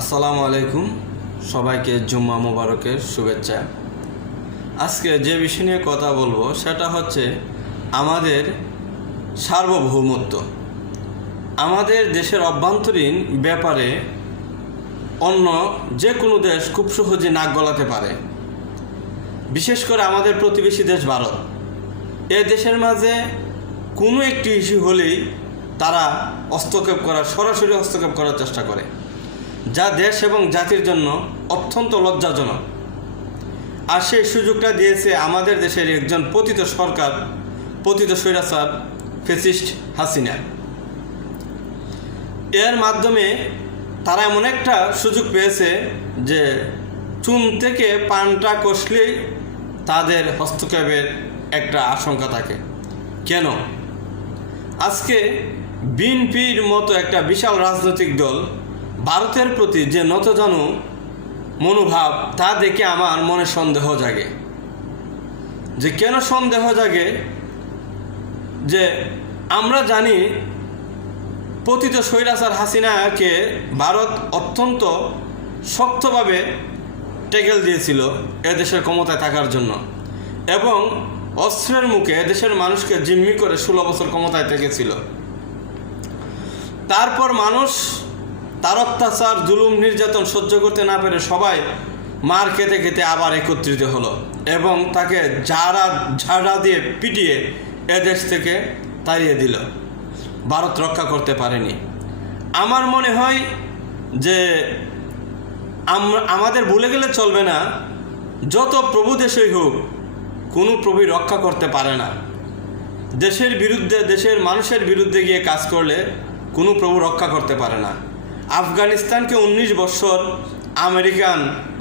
আসসালামু আলাইকুম, সবাইকে জুম্মা মোবারকের শুভেচ্ছা। আজকে যে বিষয় নিয়ে কথা বলবো সেটা হচ্ছে আমাদের সার্বভৌমত্ব। আমাদের দেশের অভ্যন্তরীণ ব্যাপারে অন্য যে কোনো দেশ খুব সহজে নাক গলাতে পারে, বিশেষ করে আমাদের প্রতিবেশী দেশ ভারত। এ দেশের মাঝে কোনো একটি ইস্যু হলেই তারা সরাসরি হস্তক্ষেপ করার চেষ্টা করে, যা দেশ এবং জাতির জন্য অত্যন্ত লজ্জাজনক। আর সেই সুযোগটা দিয়েছে আমাদের দেশের একজন পতিত স্বৈরাচার ফ্যাসিস্ট হাসিনা। এর মাধ্যমে তারা এমন একটা সুযোগ পেয়েছে যে চুন থেকে পানটা কষলেই তাদের হস্তক্ষেপের একটা আশঙ্কা থাকে। কেন? আজকে বিএনপির মতো একটা বিশাল রাজনৈতিক দল ভারতের প্রতি যে নতজানু মনোভাব, তা দেখে আমার মনে সন্দেহ জাগে। যে কেন সন্দেহ জাগে? যে আমরা জানি পতিত স্বৈরাচার হাসিনাকে ভারত অত্যন্ত শক্তভাবে ট্যাকেল দিয়েছিল এদেশের ক্ষমতায় থাকার জন্য, এবং অস্ত্রের মুখে এদেশের মানুষকে জিম্মি করে 16 বছর ক্ষমতায় থেকেছিল। তারপর মানুষ তার অত্যাচার, জুলুম, নির্যাতন সহ্য করতে না পেরে সবাই মার খেতে খেতে আবার একত্রিত হলো এবং তাকে ঝাড়া দিয়ে পিটিয়ে এদেশ থেকে তাড়িয়ে দিল। ভারত রক্ষা করতে পারেনি। আমার মনে হয় যে আমাদের ভুলে গেলে চলবে না, যত প্রভু দেশই হোক কোনো প্রভুই রক্ষা করতে পারে না। দেশের বিরুদ্ধে, দেশের মানুষের বিরুদ্ধে গিয়ে কাজ করলে কোনো প্রভু রক্ষা করতে পারে না। আফগানিস্তানকে 19 বছর আমেরিকান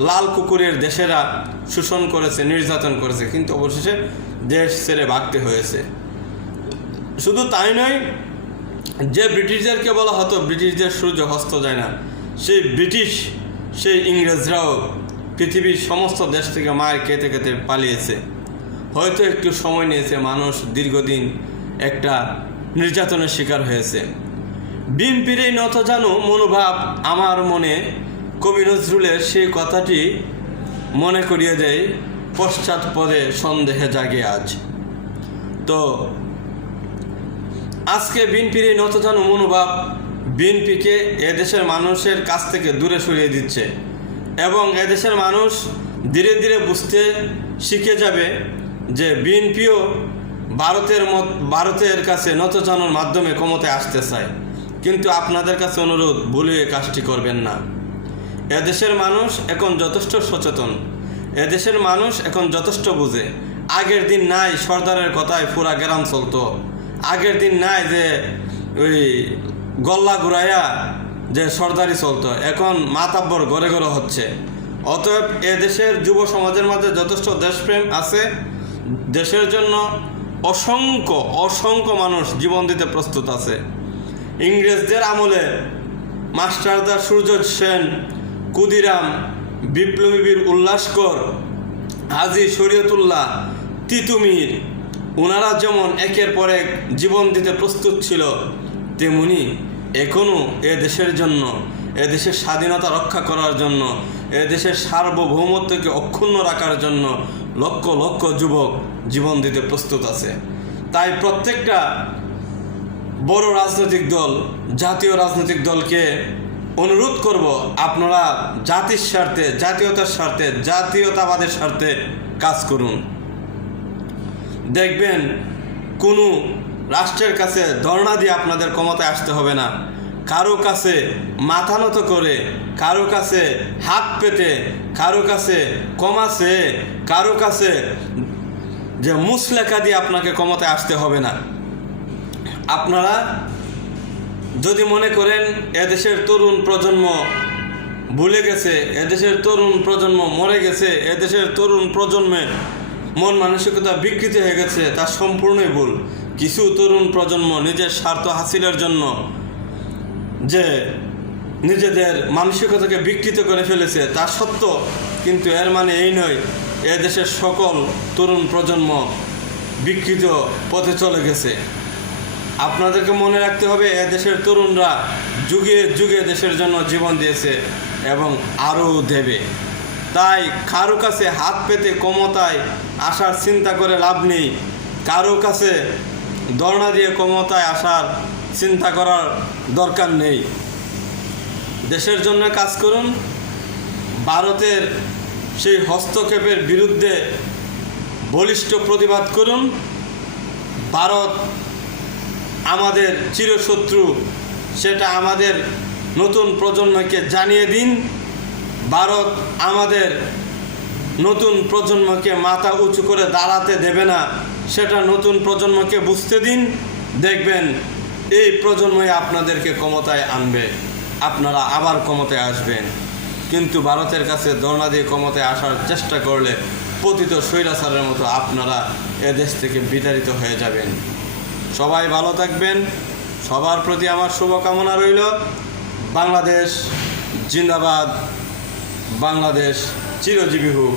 লাল কুকুরের দেশেরা শোষণ করেছে, নির্যাতন করেছে, কিন্তু অবশেষে দেশ ছেড়ে ভাগতে হয়েছে। শুধু তাই নয়, যে ব্রিটিশদেরকে বলা হতো ব্রিটিশদের সূর্য হস্ত যায় না, সেই ইংরেজরাও পৃথিবীর সমস্ত দেশ থেকে মার খেতে খেতে পালিয়েছে। হয়তো একটু সময় নিয়েছে, মানুষ দীর্ঘদিন একটা নির্যাতনের শিকার হয়েছে। বিএনপির এই নতজানু মনোভাব আমার মনে কবি নজরুলের সেই কথাটি মনে করিয়ে দেয়, পশ্চাৎপদে সন্দেহে জাগে আজ। তো আজকে বিএনপির এই নতজানু মনোভাব বিএনপিকে এদেশের মানুষের কাছ থেকে দূরে সরিয়ে দিচ্ছে, এবং এদেশের মানুষ ধীরে ধীরে বুঝতে শিখে যাবে যে বিএনপিও ভারতের কাছে নতজানুর মাধ্যমে ক্ষমতায় আসতে চায়। কিন্তু আপনাদের কাছে অনুরোধ, ভুলে কাজটি করবেন না। এদেশের মানুষ এখন যথেষ্ট সচেতন, এদেশের মানুষ এখন যথেষ্ট বুঝে। আগের দিন নাই সর্দারের কথায় পুরা গ্রাম চলতো, আগের দিন নাই যে ওই গল্লা ঘুরাইয়া যে সর্দারি চলতো, এখন মাতাব্বর ঘরে ঘরে হচ্ছে। অতএব এদেশের যুব সমাজের মাঝে যথেষ্ট দেশপ্রেম আছে। দেশের জন্য অসংখ্য মানুষ জীবন দিতে প্রস্তুত আছে। ইংরেজদের আমলে মাস্টারদা সূর্য সেন, ক্ষুদিরাম, বিপ্লবী বীর উল্লাসকর, হাজী শরীয়তুল্লাহ, তিতুমির, ওনারা যেমন একের পর এক জীবন দিতে প্রস্তুত ছিল, তেমনি এখনও দেশের জন্য, দেশের স্বাধীনতা রক্ষা করার জন্য, দেশের সার্বভৌমত্বকে অক্ষুণ্ণ রাখার জন্য লক্ষ লক্ষ যুবক জীবন দিতে প্রস্তুত আছে। তাই প্রত্যেকটা বড় রাজনৈতিক দল, জাতীয় রাজনৈতিক দলকে অনুরোধ করব, আপনারা জাতির স্বার্থে, জাতীয়তার স্বার্থে, জাতীয়তাবাদের স্বার্থে কাজ করুন। দেখবেন কোনো রাষ্ট্রের কাছে ধর্ণা দিয়ে আপনাদের ক্ষমতায় আসতে হবে না। কারো কাছে মাথা নত করে, কারো কাছে হাত পেতে, কারো কাছে ক্ষমা চেয়ে, কারো কাছে যে মুসলেখা দিয়ে আপনাকে ক্ষমতায় আসতে হবে না। আপনারা যদি মনে করেন এদেশের তরুণ প্রজন্ম ভুলে গেছে, এদেশের তরুণ প্রজন্ম মরে গেছে, এদেশের তরুণ প্রজন্মে মন মানসিকতা বিকৃত হয়ে গেছে, তা সম্পূর্ণই ভুল। কিছু তরুণ প্রজন্ম নিজের স্বার্থ হাসিলের জন্য যে নিজেদের মানসিকতাকে বিকৃত করে ফেলেছে তা সত্য, কিন্তু এর মানে এই নয় এদেশের সকল তরুণ প্রজন্ম বিকৃত পথে চলে গেছে। আপনাদেরকে মনে রাখতে হবে, এদেশের তরুণরা যুগে যুগে দেশের জন্য জীবন দিয়েছে এবং আরও দেবে। তাই কারো কাছে হাত পেতে ক্ষমতায় আসার চিন্তা করে লাভ নেই, কারো কাছে ধর্ণা দিয়ে ক্ষমতায় আসার চিন্তা করার দরকার নেই। দেশের জন্য কাজ করুন, ভারতের সেই হস্তক্ষেপের বিরুদ্ধে বলিষ্ঠ প্রতিবাদ করুন। ভারত আমাদের চিরশত্রু, সেটা আমাদের নতুন প্রজন্মকে জানিয়ে দিন। ভারত আমাদের নতুন প্রজন্মকে মাথা উঁচু করে দাঁড়াতে দেবে না, সেটা নতুন প্রজন্মকে বুঝতে দিন। দেখবেন এই প্রজন্মই আপনাদেরকে ক্ষমতায় আনবে, আপনারা আবার ক্ষমতায় আসবেন। কিন্তু ভারতের কাছে ধর্ণা দিয়ে ক্ষমতায় আসার চেষ্টা করলে পতিত স্বৈরাচারের মতো আপনারা এদেশ থেকে বিতাড়িত হয়ে যাবেন। সবাই ভালো থাকবেন, সবার প্রতি আমার শুভকামনা রইল। বাংলাদেশ জিন্দাবাদ, বাংলাদেশ চিরজীবী হোক।